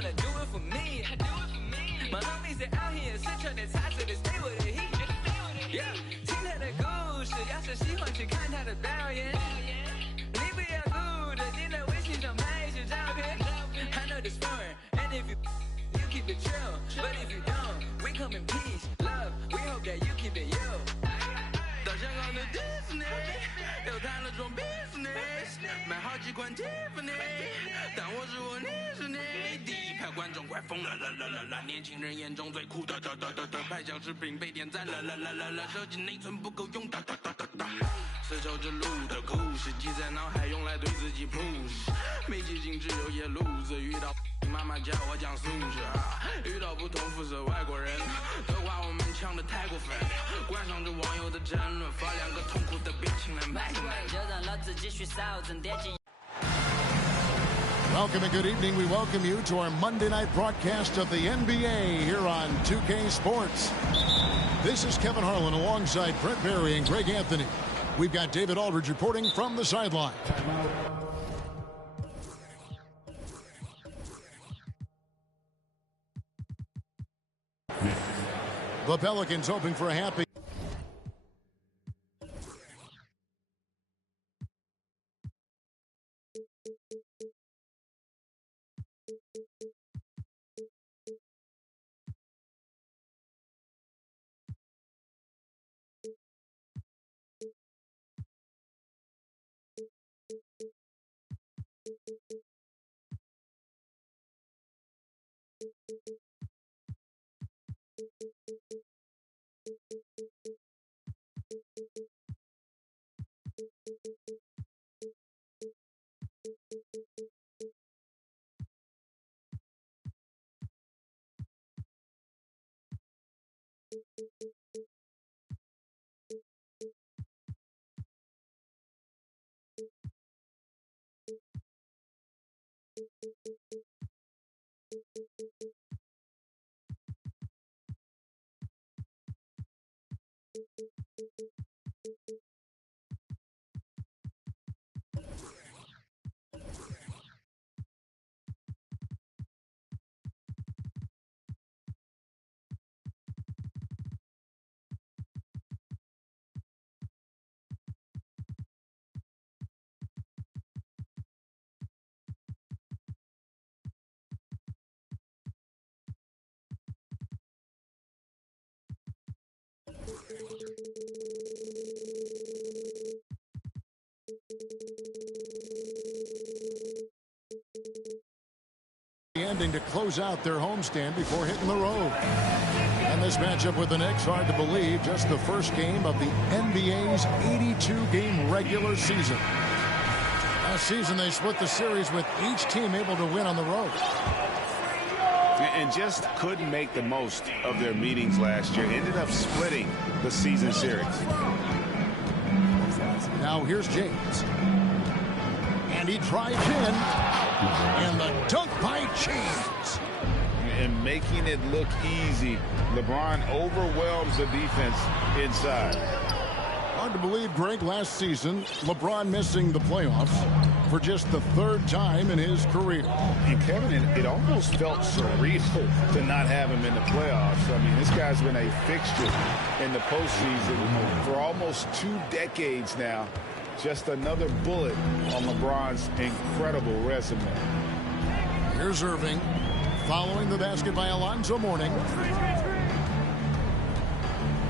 wanna do it for me. My homies they out here 生存的差这里 stay with the heat. Yeah， 听他的故事，要是喜欢去看他的表演。你不要顾着你的微信上拍一些照片。I know this fun, and if you keep it chill, but if you don't, we come in peace, love. We hope that you keep it you. 到香港的 Disney， 又谈了桩 business， 买好几罐 Tiffany， 但我是我，你是你。第一排观众快疯了，年轻人眼中最酷的，拍小视频被点赞了，手机内存不够用，丝绸之路的故事记在脑海，用来对自己 push。没记性只有夜路子，遇到妈妈教我讲素质，遇到不同肤色外国人，都话我们呛得太过分，观赏着网友的争论，发两个痛苦的表情来卖个卖。就让老子继续扫整点击。Welcome and good evening. We welcome you to our Monday night broadcast of the NBA here on 2K Sports. This is Kevin Harlan alongside Brent Barry and Greg Anthony. We've got David Aldridge reporting from the sideline. The Pelicans hoping for a happy. Ending to close out their homestand before hitting the road. And this matchup with the Knicks, hard to believe, just the first game of the NBA's 82-game regular season. Last season, they split the series with each team able to win on the road. And just couldn't make the most of their meetings last year. Ended up splitting the season series. Now here's James. And he drives in. And the dunk by James. And making it look easy. LeBron overwhelms the defense inside. Hard to believe, Greg, last season, LeBron missing the playoffs for just the third time in his career. And Kevin, it almost felt surreal to not have him in the playoffs. I mean, this guy's been a fixture in the postseason for almost 2 decades now. Just another bullet on LeBron's incredible resume. Here's Irving following the basket by Alonzo Mourning.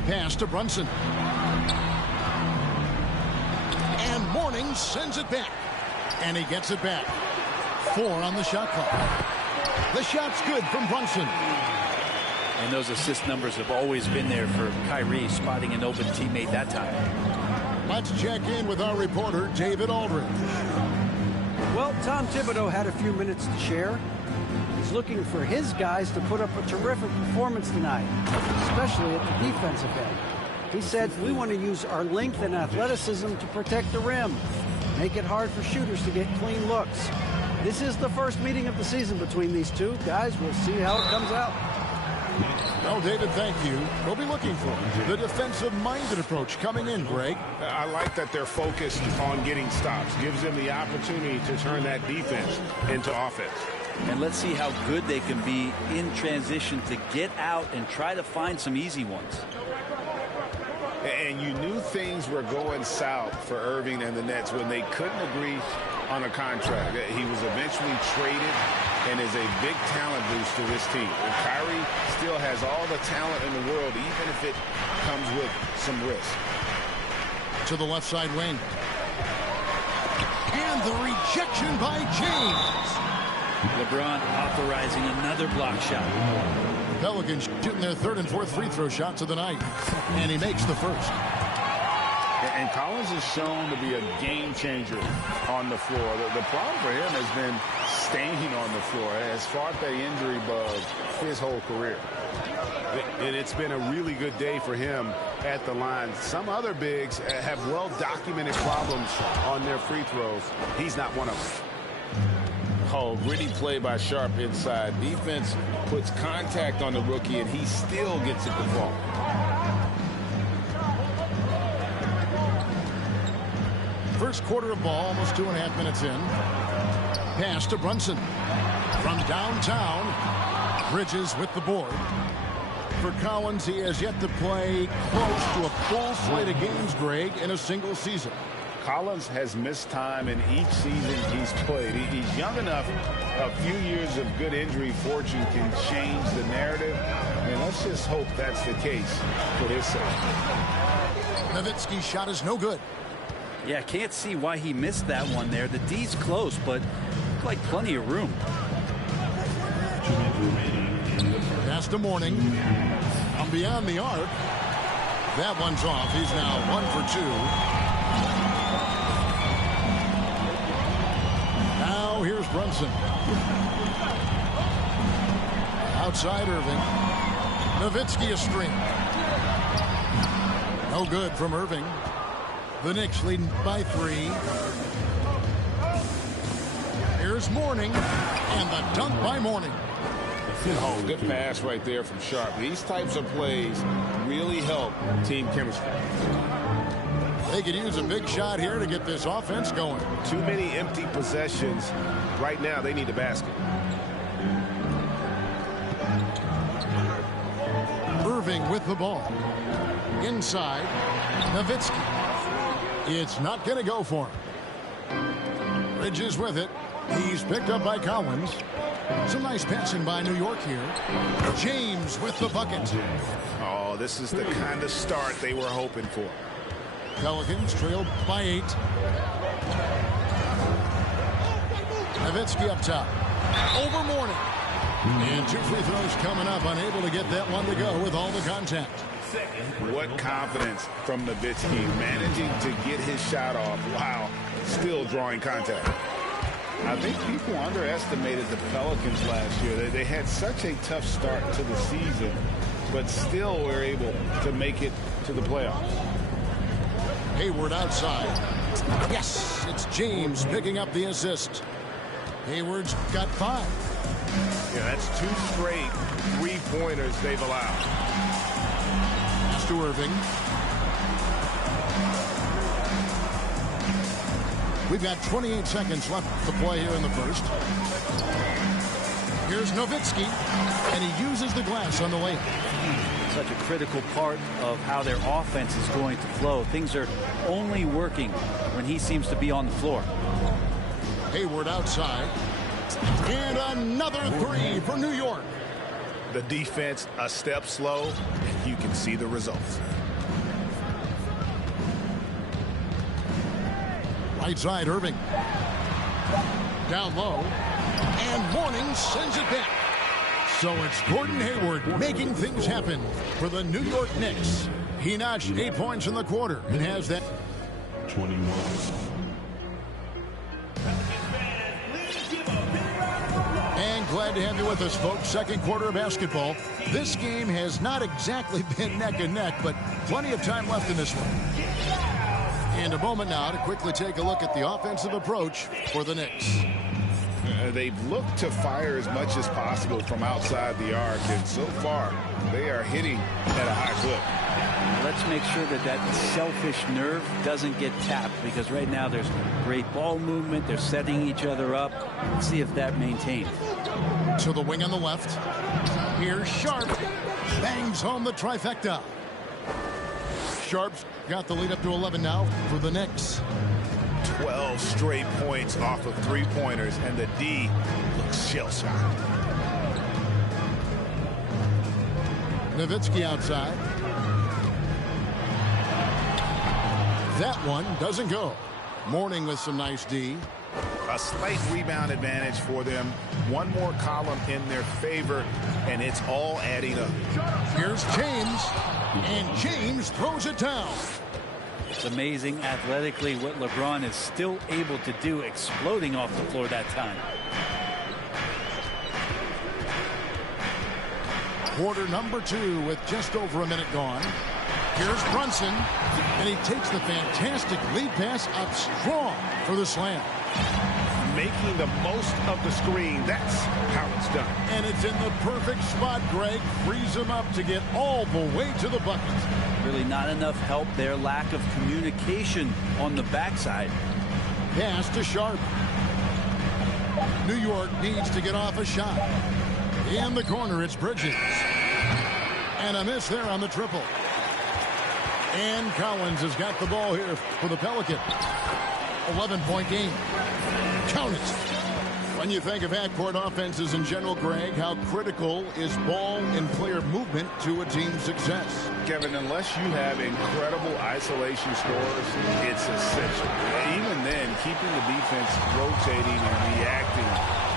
Pass to Brunson. And Mourning sends it back. And he gets it back. 4 on the shot clock. The shot's good from Brunson. And those assist numbers have always been there for Kyrie, spotting an open teammate that time. Let's check in with our reporter, David Aldridge. Well, Tom Thibodeau had a few minutes to share. He's looking for his guys to put up a terrific performance tonight, especially at the defensive end. He said, we want to use our length and athleticism to protect the rim, make it hard for shooters to get clean looks. This is the first meeting of the season between these two. Guys, we'll see how it comes out. Well, David, thank you. We'll be looking for the defensive-minded approach coming in, Greg. I like that they're focused on getting stops. Gives them the opportunity to turn that defense into offense. And let's see how good they can be in transition to get out and try to find some easy ones. And you knew things were going south for Irving and the Nets when they couldn't agree on a contract. He was eventually traded and is a big talent boost to this team. And Kyrie still has all the talent in the world, even if it comes with some risk. To the left side wing. And the rejection by James. LeBron authorizing another block shot. Pelicans shooting their third and fourth free throw shots of the night. And he makes the first. And Collins is shown to be a game changer on the floor. The problem for him has been staying on the floor. Has fought that injury bug his whole career. And it's been a really good day for him at the line. Some other bigs have well-documented problems on their free throws. He's not one of them. Oh, gritty play by Sharp inside. Defense puts contact on the rookie, and he still gets it to fall. First quarter of ball, almost 2.5 minutes in. Pass to Brunson. From downtown, Bridges with the board. For Collins, he has yet to play close to a full slate of games, Greg, in a single season. Collins has missed time in each season he's played. He's young enough. A few years of good injury fortune can change the narrative. And let's just hope that's the case for his sake. Nowitzki's shot is no good. Yeah, can't see why he missed that one there. The D's close, but looked like plenty of room. Pass to Mourning. From beyond the arc. That one's off. He's now 1 for 2. Now here's Brunson. Outside Irving. Nowitzki a string. No good from Irving. The Knicks leading by 3. Here's Mourning. And the dunk by Mourning. Oh, good pass right there from Sharp. These types of plays really help team chemistry. They could use a big shot here to get this offense going. Too many empty possessions. Right now, they need a basket. Irving with the ball. Inside, Nowitzki. It's not going to go for him. Bridges with it. He's picked up by Collins. Some nice passing by New York here. James with the bucket. Oh, this is the kind of start they were hoping for. Pelicans trailed by 8. Nowitzki up top. Over Mourning. And 2 free throws coming up. Unable to get that one to go with all the contact. What confidence from Nowitzki, managing to get his shot off while still drawing contact. I think people underestimated the Pelicans last year. They had such a tough start to the season, but still were able to make it to the playoffs. Hayward outside. Yes, it's James picking up the assist. Hayward's got 5. Yeah, that's 2 straight 3-pointers they've allowed. Pass to Irving. We've got 28 seconds left to play here in the first. Here's Nowitzki, and he uses the glass on the layup. Such a critical part of how their offense is going to flow. Things are only working when he seems to be on the floor. Hayward outside. And another 3 for New York. The defense a step slow, and you can see the results. Right side, Irving. Down low. And Mourning sends it back. So it's Gordon Hayward making things happen for the New York Knicks. He notched 8 points in the quarter and has that 21. And glad to have you with us, folks. Second quarter of basketball. This game has not exactly been neck and neck, but plenty of time left in this one. And a moment now to quickly take a look at the offensive approach for the Knicks. They've looked to fire as much as possible from outside the arc, and so far they are hitting at a high clip. Let's make sure that that selfish nerve doesn't get tapped, because right now there's great ball movement. They're setting each other up. Let's see if that maintains. To the wing on the left. Here's Sharp. Bangs home the trifecta. Sharp's got the lead up to 11 now for the Knicks. 12 straight points off of three-pointers, and the D looks shell-shocked. Nowitzki outside. That one doesn't go. Mourning with some nice D. A slight rebound advantage for them. One more column in their favor, and it's all adding up. Here's James, and James throws it down. It's amazing athletically what LeBron is still able to do, exploding off the floor that time. Quarter number 2 with just over a minute gone. Here's Brunson, and he takes the fantastic lead pass up strong for the slam. Making the most of the screen. That's how it's done. And it's in the perfect spot. Greg frees him up to get all the way to the bucket. Really not enough help there. Lack of communication on the backside. Pass to Sharp. New York needs to get off a shot. In the corner, it's Bridges. And a miss there on the triple. And Collins has got the ball here for the Pelicans. 11-point game. Count it. When you think of half-court offenses in general, Greg, how critical is ball and player movement to a team's success? Kevin, unless you have incredible isolation scores, it's essential. Even then, keeping the defense rotating and reacting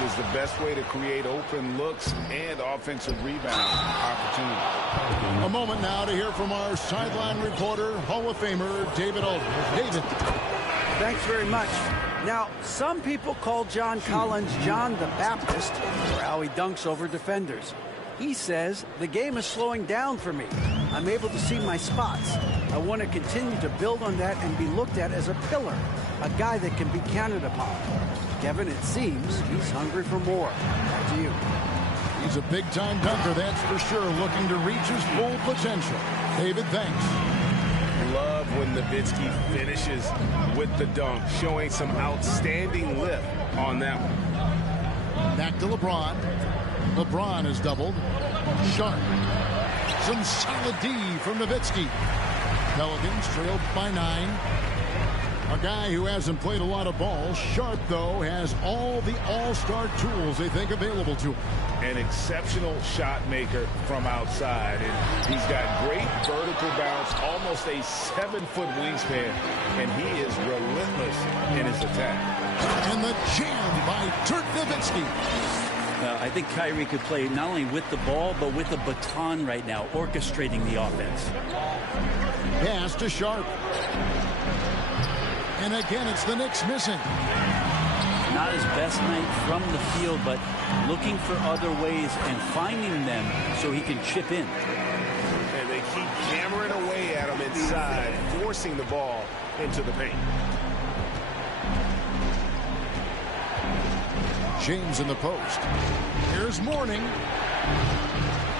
is the best way to create open looks and offensive rebound opportunity. A moment now to hear from our sideline reporter, Hall of Famer David Aldridge. David. Thanks very much. Now, some people call John Collins John the Baptist for how he dunks over defenders. He says, the game is slowing down for me. I'm able to see my spots. I want to continue to build on that and be looked at as a pillar, a guy that can be counted upon. Kevin, it seems he's hungry for more. Back to you. He's a big-time dunker, that's for sure, looking to reach his full potential. David, thanks. Love when Nowitzki finishes with the dunk, showing some outstanding lift on that one. Back to LeBron. LeBron is doubled. Sharp. Some solid D from Nowitzki. Pelicans trailed by 9. A guy who hasn't played a lot of ball. Sharp, though, has all the all-star tools they think available to him. An exceptional shot maker from outside. And he's got great vertical bounce, almost a 7-foot wingspan, and he is relentless in his attack. And the jam by Dirk Nowitzki. I think Kyrie could play not only with the ball, but with the baton right now, orchestrating the offense. Pass to Sharp. And again, it's the Knicks missing. Not his best night from the field, but looking for other ways and finding them so he can chip in. And they keep hammering away at him inside, forcing the ball into the paint. James in the post. Here's Mourning.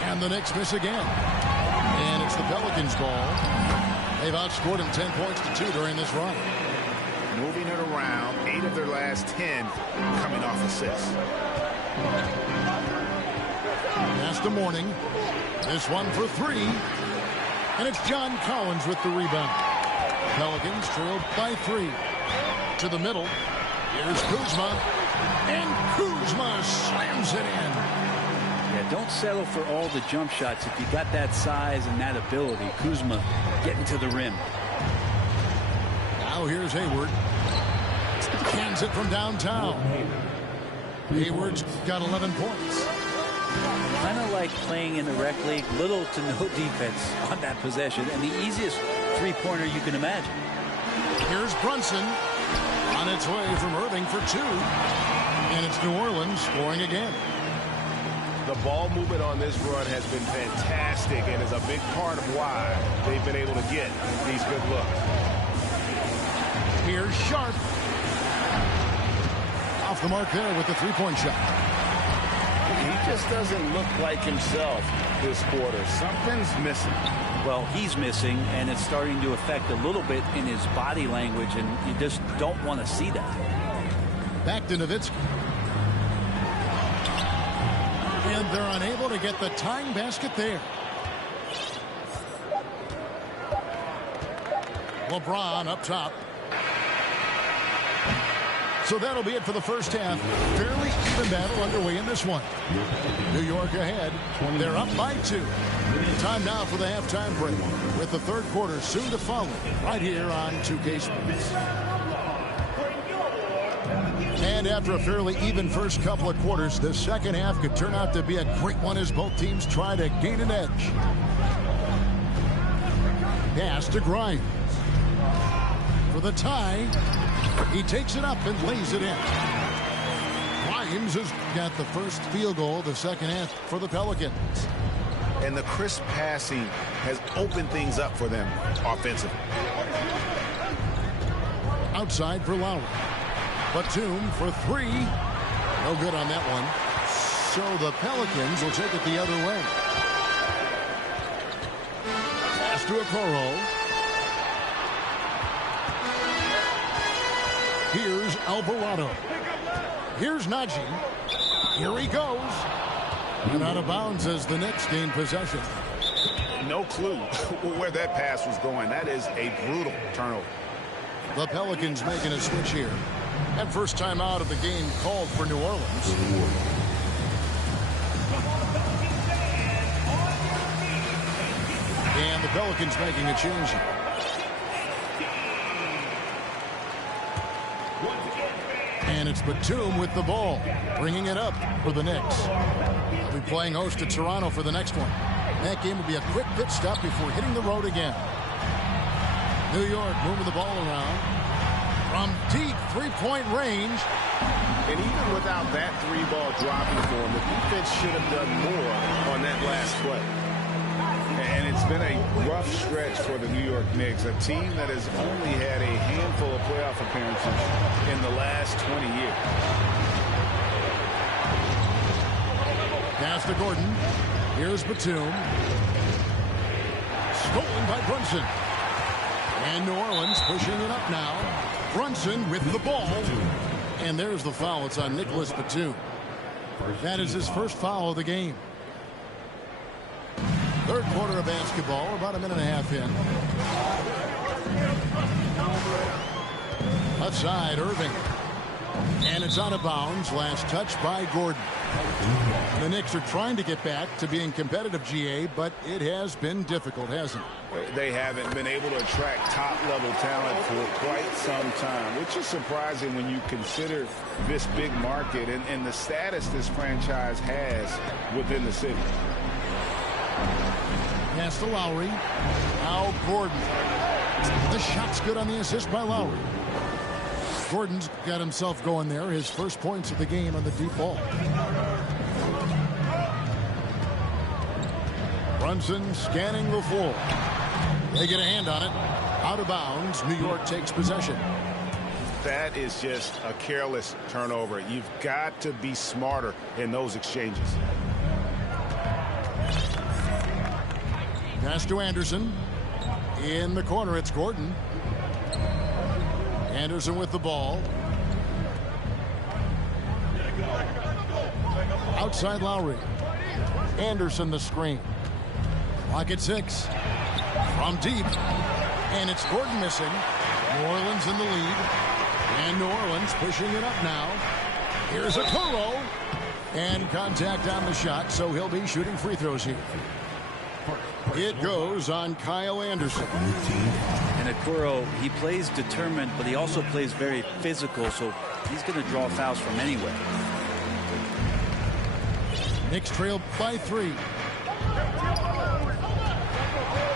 And the Knicks miss again. And it's the Pelicans' ball. They've outscored him 10 points to 2 during this run. Moving it around, 8 of their last 10 coming off assists. Pass to Mourning. This one for 3. And it's John Collins with the rebound. Pelicans trailed by 3. To the middle. Here's Kuzma. And Kuzma slams it in. Yeah, don't settle for all the jump shots. If you got that size and that ability, Kuzma getting to the rim. Now here's Hayward. Cans it from downtown. Hayward's got 11 points. Kind of like playing in the rec league, little to no defense on that possession, and the easiest three-pointer you can imagine. Here's Brunson on its way from Irving for 2. And it's New Orleans scoring again. The ball movement on this run has been fantastic and is a big part of why they've been able to get these good looks. Here's Sharp. Off the mark there with the three-point shot. He just doesn't look like himself this quarter. Something's missing. well, he's missing, and it's starting to affect a little bit in his body language, and you just don't want to see that. Back to Nowitzki. And they're unable to get the tying basket there. LeBron up top. So that'll be it for the first half. Fairly even battle underway in this one. New York ahead. They're up by 2. Time now for the halftime break, with the third quarter soon to follow right here on 2K Sports. And after a fairly even first couple of quarters, the second half could turn out to be a great one as both teams try to gain an edge. Pass to Grimes. For the tie, he takes it up and lays it in. Grimes has got the first field goal of the second half for the Pelicans. And the crisp passing has opened things up for them offensively. Outside for Lowry. Batum for 3. No good on that one. So the Pelicans will take it the other way. Pass to Okoro. Here's Alvarado. Here's Najee. Here he goes. And out of bounds as the Knicks gain possession. No clue where that pass was going. That is a brutal turnover. The Pelicans making a switch here. And first time out of the game called for New Orleans. And the Pelicans making a change here. And it's Batum with the ball, bringing it up for the Knicks. They'll be playing host to Toronto for the next one. That game will be a quick pit stop before hitting the road again. New York moving the ball around. From deep three-point range. And even without that 3-ball dropping for him, the defense should have done more on that last play. And it's been a rough stretch for the New York Knicks, a team that has only had a handful of playoff appearances in the last 20 years. Pass to Gordon. Here's Batum. Stolen by Brunson. And New Orleans pushing it up now. Brunson with the ball. And there's the foul. It's on Nicholas Batum. That is his first foul of the game. Third quarter of basketball, about a minute and a half in. Left side, Irving. And it's out of bounds. Last touch by Gordon. The Knicks are trying to get back to being competitive, GA, but it has been difficult, hasn't it? They haven't been able to attract top-level talent for quite some time, which is surprising when you consider this big market and the status this franchise has within the city. Pass to Lowry. Now Gordon. The shot's good on the assist by Lowry. Gordon's got himself going there. His first points of the game on the deep ball. Brunson scanning the floor. They get a hand on it. Out of bounds. New York takes possession. That is just a careless turnover. You've got to be smarter in those exchanges. Pass to Anderson. In the corner, it's Gordon. Anderson with the ball. Outside Lowry. Anderson the screen. Clock at 6. From deep. And it's Gordon missing. New Orleans in the lead. And New Orleans pushing it up now. Here's Okoro. And contact on the shot, so he'll be shooting free throws here. It goes on Kyle Anderson. And Okoro, he plays determined, but he also plays very physical, so he's going to draw fouls from anywhere. Knicks trail by 3.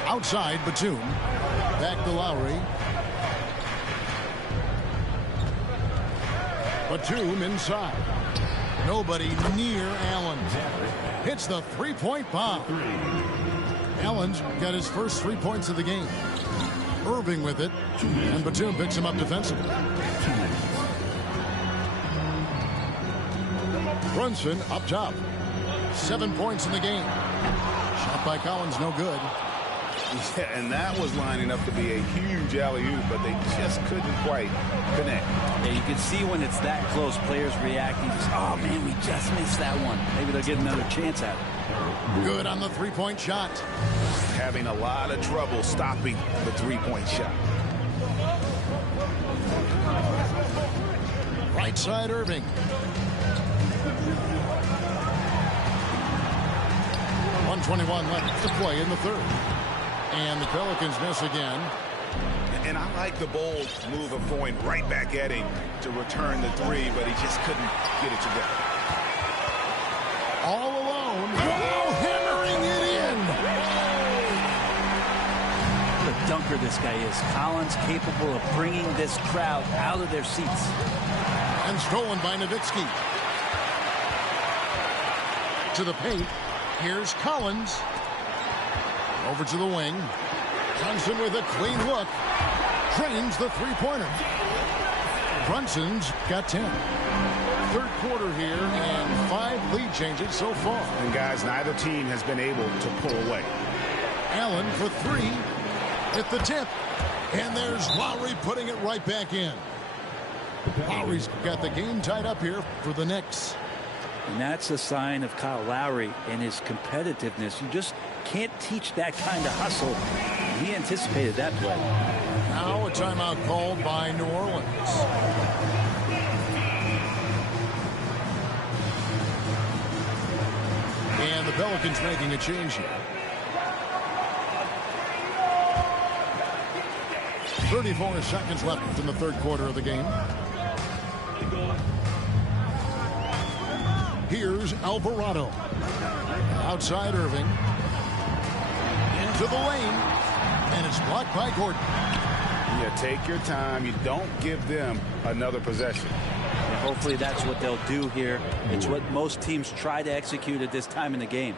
Outside, Batum. Back to Lowry. Batum inside. Nobody near Allen. Hits the three-point bomb. Allen's got his first 3 points of the game. Irving with it. And Batum picks him up defensively. Brunson up top. 7 points in the game. Shot by Collins, no good. Yeah, and that was lining up to be a huge alley-oop, but they just couldn't quite connect. Yeah, you can see when it's that close, players reacting. Just, oh, man, we just missed that one. Maybe they'll get another chance at it. Good on the three-point shot. Having a lot of trouble stopping the three-point shot. Right side, Irving. .121 left to play in the third. And the Pelicans miss again. And I like the bold move of going right back at him to return the three, but he just couldn't get it together. All alone. Wow, hammering it in. What a dunker this guy is. Collins capable of bringing this crowd out of their seats. And stolen by Nowitzki. To the paint. Here's Collins. Over to the wing. Brunson with a clean look. Drains the three-pointer. Brunson's got 10. Third quarter here and 5 lead changes so far. And guys, neither team has been able to pull away. Allen for 3 at the tip. And there's Lowry putting it right back in. Lowry's got the game tied up here for the Knicks. And that's a sign of Kyle Lowry and his competitiveness. You just can't teach that kind of hustle. He anticipated that play. Now a timeout called by New Orleans. And the Pelicans making a change here. 34 seconds left in the third quarter of the game. Here's Alvarado. Outside Irving. Into the lane. And it's blocked by Gordon. Yeah, take your time. You don't give them another possession. And hopefully that's what they'll do here. It's what most teams try to execute at this time in the game.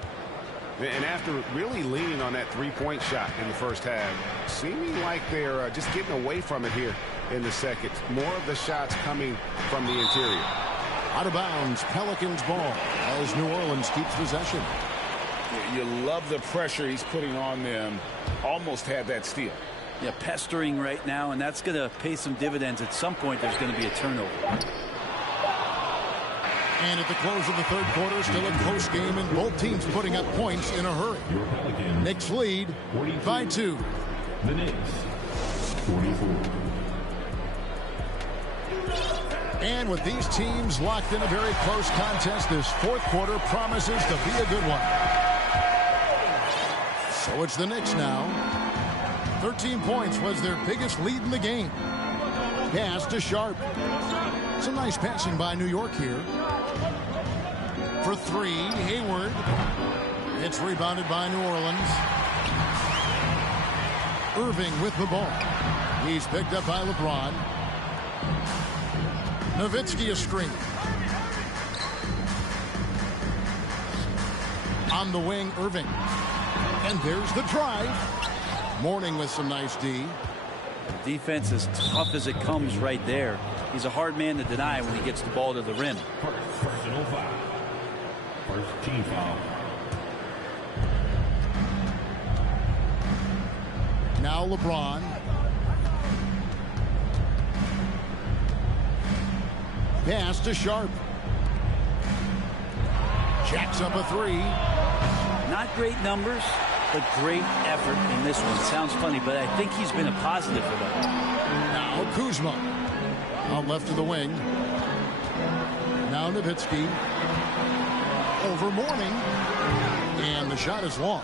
And after really leaning on that three-point shot in the first half, seeming like they're just getting away from it here in the second. More of the shots coming from the interior. Out of bounds, Pelicans ball as New Orleans keeps possession. You love the pressure he's putting on them. Almost had that steal. Yeah, pestering right now, and that's going to pay some dividends. At some point, there's going to be a turnover. And at the close of the third quarter, still a close game, and both teams putting up points in a hurry. Knicks lead by 2. The Knicks, 44. And with these teams locked in a very close contest, this fourth quarter promises to be a good one. So it's the Knicks now. 13 points was their biggest lead in the game. Pass to Sharp. Some nice passing by New York here. For 3, Hayward. It's rebounded by New Orleans. Irving with the ball. He's picked up by LeBron. Nowitzki a screen. On the wing, Irving. And there's the drive. Mourning with some nice D. Defense as tough as it comes right there. He's a hard man to deny when he gets the ball to the rim. Personal foul. First team foul. Now LeBron. Pass to Sharp. Jacks up a 3. Not great numbers, but great effort in this one. Sounds funny, but I think he's been a positive for them. Now Kuzma. Out left to the wing. Now Nowitzki. Over Mourning. And the shot is long.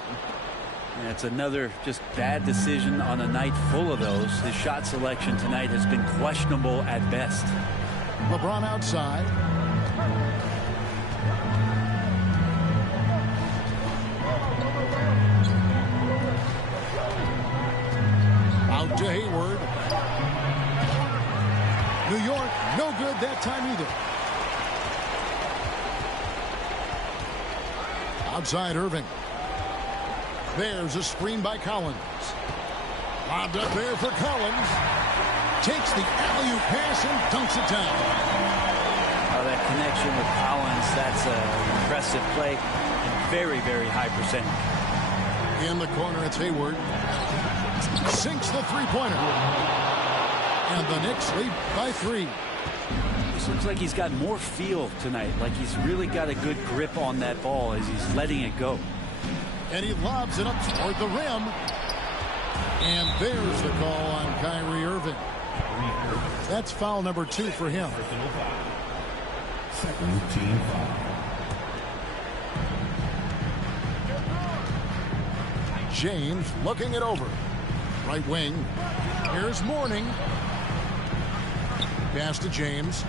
And it's another just bad decision on a night full of those. His shot selection tonight has been questionable at best. LeBron outside. Out to Hayward. New York, no good that time either. Outside Irving. There's a screen by Collins. Lobbed up there for Collins. Takes the alley-oop pass and dunks it down. Oh, that connection with Collins, that's an impressive play. And very, very high percentage. In the corner, it's Hayward. Sinks the three-pointer. And the Knicks lead by 3. This looks like he's got more feel tonight, like he's really got a good grip on that ball as he's letting it go. And he lobs it up toward the rim. And there's the call on Kyrie Irving. That's foul number 2 for him. Second team foul. James looking it over. Right wing. Here's Mourning. Pass to James.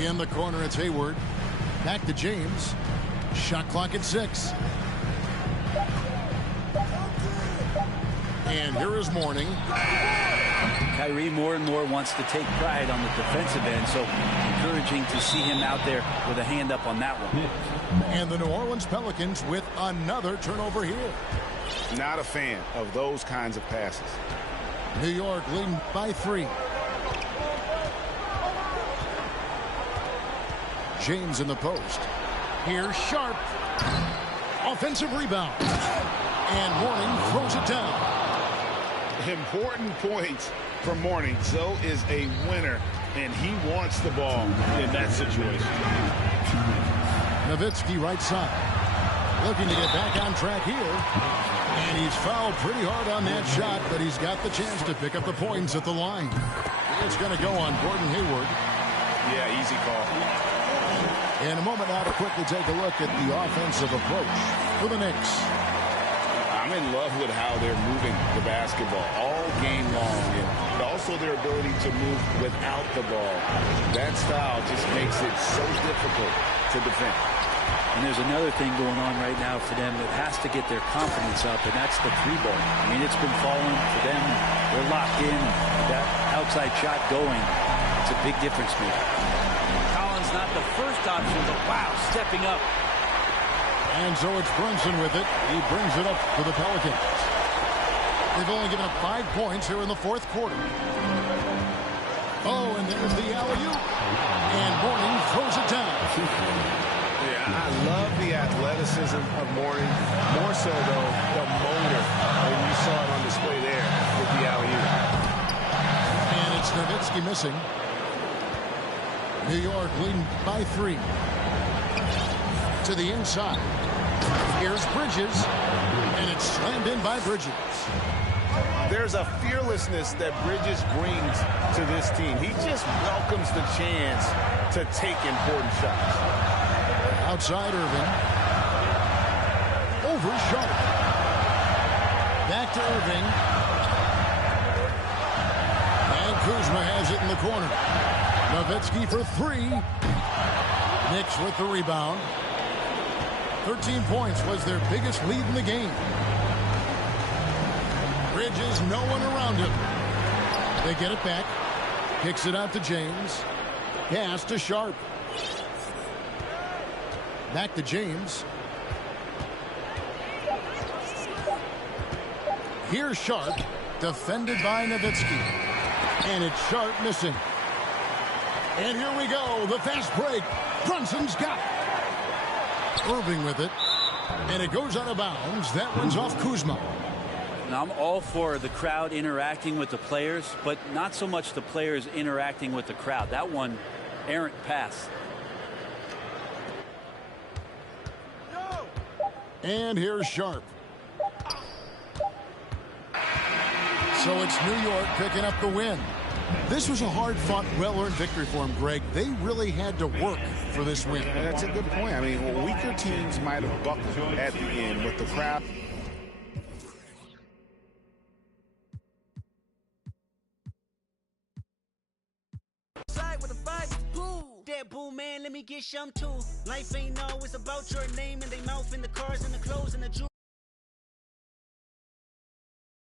In the corner, it's Hayward. Back to James. Shot clock at 6. And here is Mourning. Kyrie more and more wants to take pride on the defensive end, so encouraging to see him out there with a hand up on that one. And the New Orleans Pelicans with another turnover here. Not a fan of those kinds of passes. New York leading by 3. James in the post. Here's Sharp. Offensive rebound. And Mourning throws it down. Important points for Mourning. So is a winner, and he wants the ball in that situation. Nowitzki right side. Looking to get back on track here. And he's fouled pretty hard on that shot, but he's got the chance to pick up the points at the line. It's going to go on Gordon Hayward. Yeah, easy call. In a moment now to quickly take a look at the offensive approach for the Knicks. I'm in love with how they're moving the basketball all game long, and also their ability to move without the ball. That style just makes it so difficult to defend. And there's another thing going on right now for them that has to get their confidence up, and that's the 3-ball. I mean, it's been falling for them. They're locked in. That outside shot going, it's a big difference maker. Collins not the first option, but wow, stepping up. And so it's Brunson with it. He brings it up for the Pelicans. They've only given up 5 points here in the 4th quarter. Oh, and there's the alley-oop. And Mourning throws it down. Yeah, I love the athleticism of Mourning. More so, though, the motor. And you saw it on display there with the alley-oop. And it's Nowitzki missing. New York leading by 3. To the inside. Here's Bridges. And it's slammed in by Bridges. There's a fearlessness that Bridges brings to this team. He just welcomes the chance to take important shots. Outside Irving. Over Sharp. Back to Irving. And Kuzma has it in the corner. Nowitzki for 3. Knicks with the rebound. 13 points was their biggest lead in the game. Bridges, no one around him. They get it back. Kicks it out to James. Pass to Sharp. Back to James. Here's Sharp. Defended by Nowitzki. And it's Sharp missing. And here we go. The fast break. Brunson's got it. Irving with it. And it goes out of bounds. That one's off Kuzma. Now, I'm all for the crowd interacting with the players, but not so much the players interacting with the crowd. That one, errant pass. And here's Sharp. So it's New York picking up the win. This was a hard-fought, well-earned victory for them, Greg. They really had to work for this win. That's a good point. I mean, weaker teams might have buckled at the end, but the crowd... Boom, man, let me get some too. Life ain't always about your name and they mouth and the cars and the clothes and the jewelry.